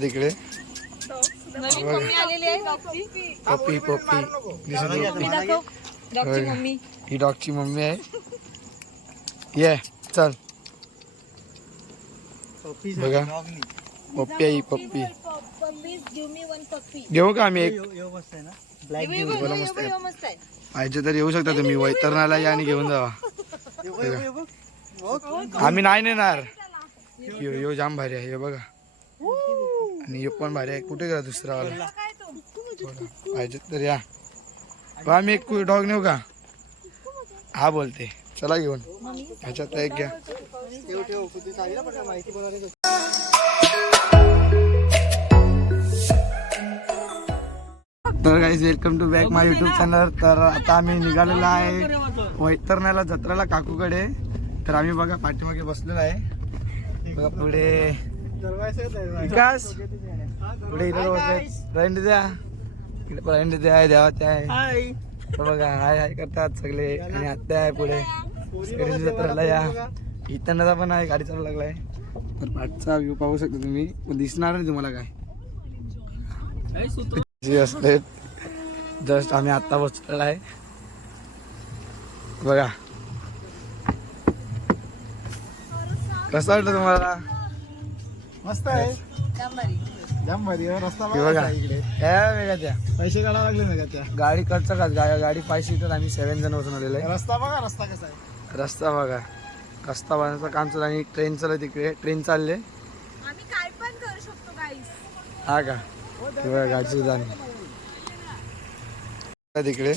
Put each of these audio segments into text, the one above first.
तिकडे नवीन मम्मी आलेली आहे डॉगची. पप्पी पप्पी पप्पी दाखव. डॉगची मम्मी. ही डॉगची मम्मी आहे. ये चल बघा पप्पी आहे. पप्पी घेऊ का आम्ही एक? मस्त आहे. पाहिजे तर येऊ शकता तुम्ही. वैतरणाला या आणि घेऊन जावा. आम्ही नाही नेणार. यो जाम भारी आहे. हे बघा आणि यो पण भारी आहे. कुठे गेला दुसरा वाला? पाहिजे तर या. आम्ही एक डॉग नेऊ का? हा बोलते. चला घेऊन. ह्याच्यात एक घ्या. तर guys welcome to back my YouTube channel. तर आता आम्ही निघालेलो आहे वैतरण्याला जत्रेला काकूकडे. तर आम्ही बघा पाठीमागे बसलेलो आहे. बघा पुढे विकास पुढे इकडे फ्रेंड द्या. इकडे फ्रेंड द्या देवाचे आहे. तर बघा हाय हाय करतात सगळे. आणि आत्या आहे पुढे. जत्रेला या. इथं पण आहे. गाडी चालू लागलाय. तर पाठचा व्ह्यू पाहू शकता तुम्ही. पण दिसणार नाही तुम्हाला काय असले. जस्ट आम्ही आता बसलेलो आहे. बघा कसं वाटलं तुम्हाला? मस्त आहे. जाम भारी रस्ता बघा. इकडे वेगळ्या त्या पैसे काढावे लागले ना त्या. गाडी खर्च का गाडी पाचशे तर आम्ही 7 जण बसून आलेलो आहे. रस्ता बघा. रस्ता कसा आहे. रस्ता बघा. रस्ता बांधण्याचं काम चालू आणि ट्रेन चालू तिकडे. ट्रेन चालले. आम्ही काय पण करू शकतो गाईस. हा का? गाडी सुद्धा तिकडे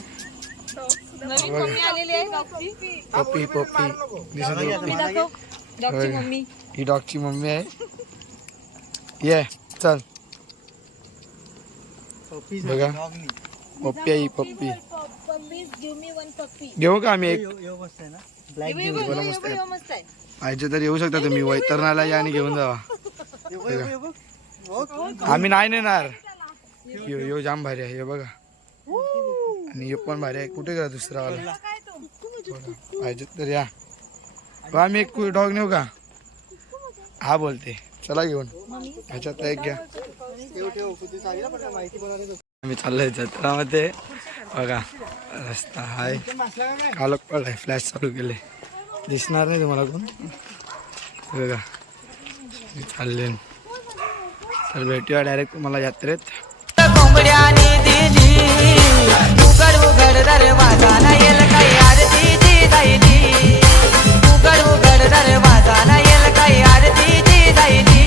नवीन मम्मी आलेली आहे डॉगची. पप्पी पप्पी पप्पी दाखव. डॉगची मम्मी. ही डॉगची मम्मी आहे. ये चल बघा पप्पी आहे. पप्पी घेऊ का आम्ही एक? मस्त आहे. पाहिजे तर येऊ शकता तुम्ही. वैतरणाला या आणि घेऊन जावा. आम्ही नाही नेणार. यो जाम भारी आहे. हे बघा आणि यो पण भारी आहे. कुठे गेला दुसरा वाला? पाहिजे तर या. आम्ही एक डॉग नेऊ का? हा बोलते. चला घेऊन. ह्याच्यात एक घ्या. आम्ही चाललोय जत्रामध्ये. बघा रस्ता हाय. कालक पडलाय. फ्लॅश चालू केले. दिसणार नाही तुम्हाला कोण. बघा चालले. तर भेटूया डायरेक्ट तुम्हाला यात्रेत. कोंबड्याने दिली उघड उघड दरवाजा ना येल काही आरतीची जायली. उघड उघड दरवाजा ना येल काही आरतीची जायली.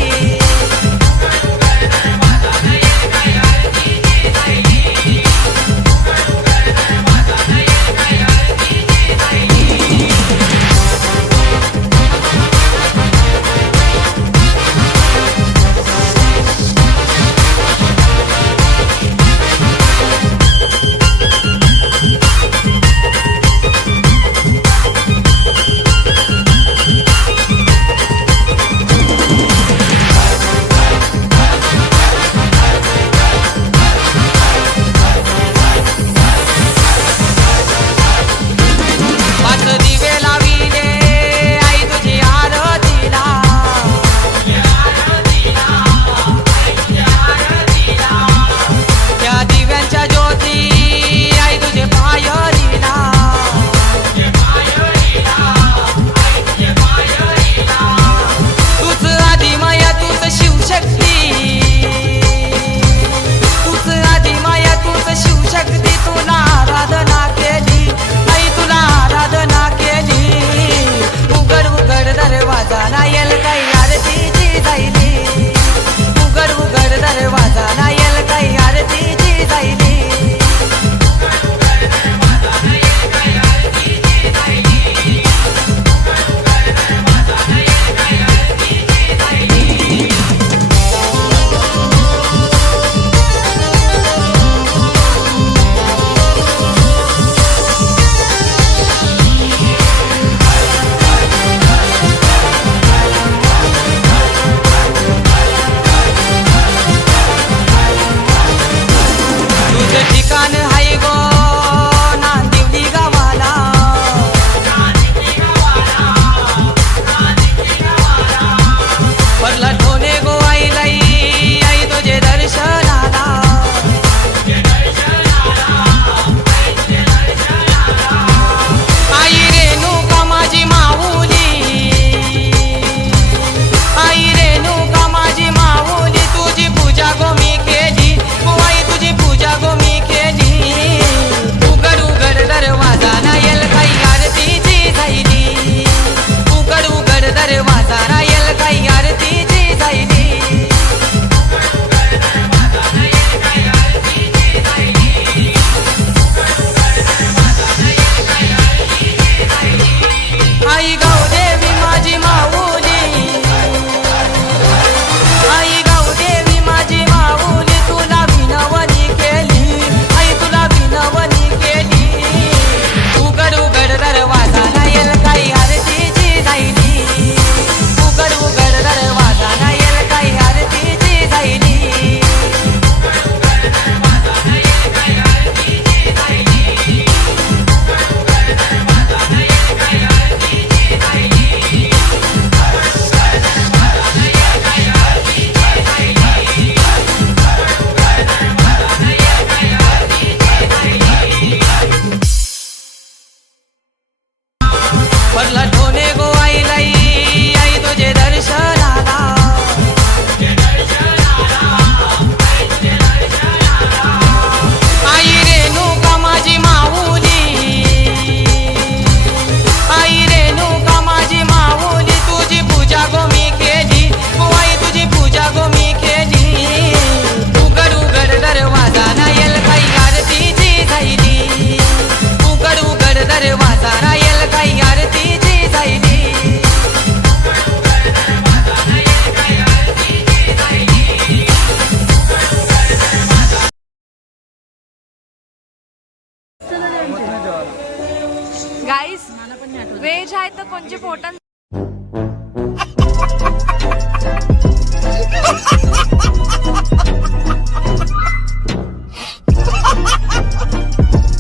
म्हणजे पोटन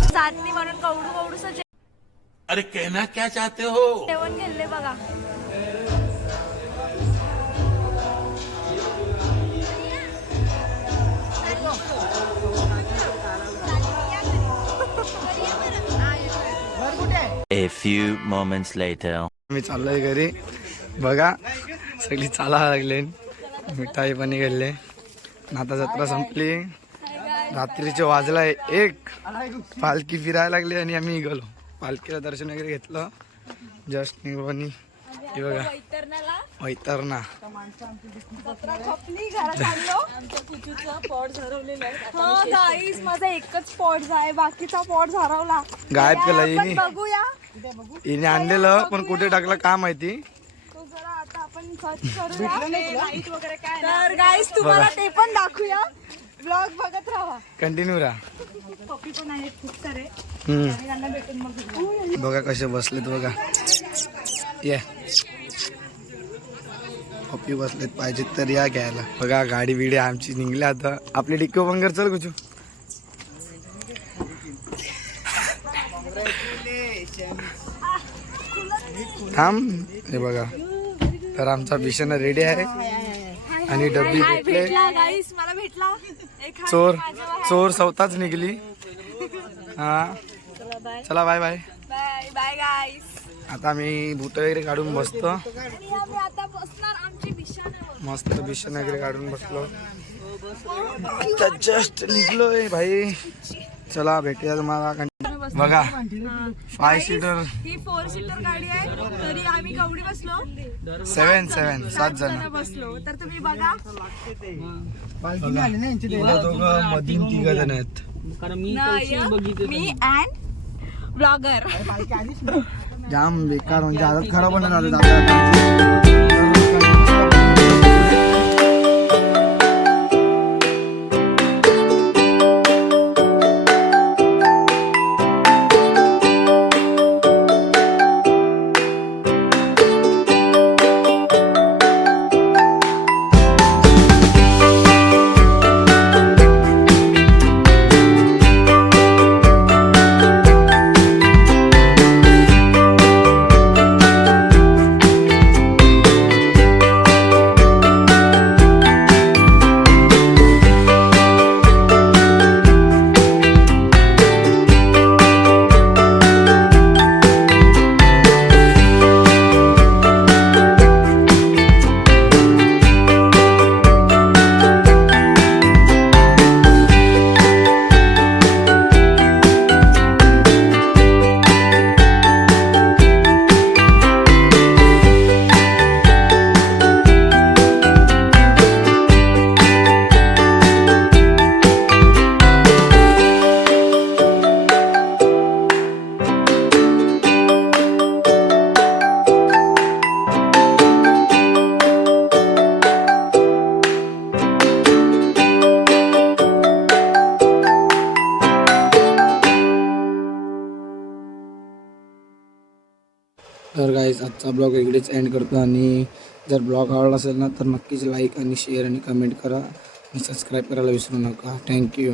साधनी म्हणून कवडू कवडूस अरे कहना क्या चाहते हो? जेवण घेतले बघा. A few moments later. मी चाललोय घरी. बघा सगळी चालायला लागले, मिठाई पण गेले. आता जत्रा संपली, रात्रीचे वाजलाय 1. पालखी फिरायला लागली आणि आम्ही निघालो. पालखीला दर्शन वगैरे घेतलं. जस्ट निघून हे बघा वैतरणा. माझा एकच पॉट आहे, बाकीचा पॉट हरवला. गायब केला आपण हिने. बघूया हिने आणलेलं पण कुठे टाकलं का माहिती. तो जरा आता आपण सर्च करूया. तर गाईस तुम्हाला ते पण दाखवूया. ब्लॉग बघत राहा, कंटिन्यू राहा. पप्पी पण आहेत खूप सारे. त्यांना भेटून मग बघा कसे बसलेत बघा. ये पप्पी बसलेत, पाहिजेत तर या घ्यायला. बघा गाडी बिडी आमची निघली. आता आपली डिक्को बंगर चल कुठू. थांब. हे बघा तर आमचा भीषण रेडी आहे आणि डब्बी भेटले. भेटला गाईस, मला भेटला. एक हात चोर माझ्यावर. चोर स्वतःच निघली. हा चला बाय बाय. बाय बाय गाईस. आता आम्ही भूत वगैरे काढून बसतो. आणि आम्ही आता बसणार आमची बिशाण्यावर. मस्त बिशन वगैरे काढून बसलो. आता जस्ट निघलोय भाई. चला भेटूया तुम्हाला. बघा 5 सीटर ही 4 सीटर गाडी आहे, तरी आम्ही केवढी बसलो. 7 जण बसलो. तर तुम्ही बघा, दोघं मधील 3 जण आहेत. मी अँड ब्लॉगर. जाम बेकार म्हणजे आता खरं पण झालं. तर गाईज आजचा ब्लॉग इकडेच एंड करतो. आणि जर ब्लॉग आवडला असेल ना तर नक्कीच लाईक आणि शेअर आणि कमेंट करा आणि सबस्क्राईब करायला विसरू नका. थँक्यू.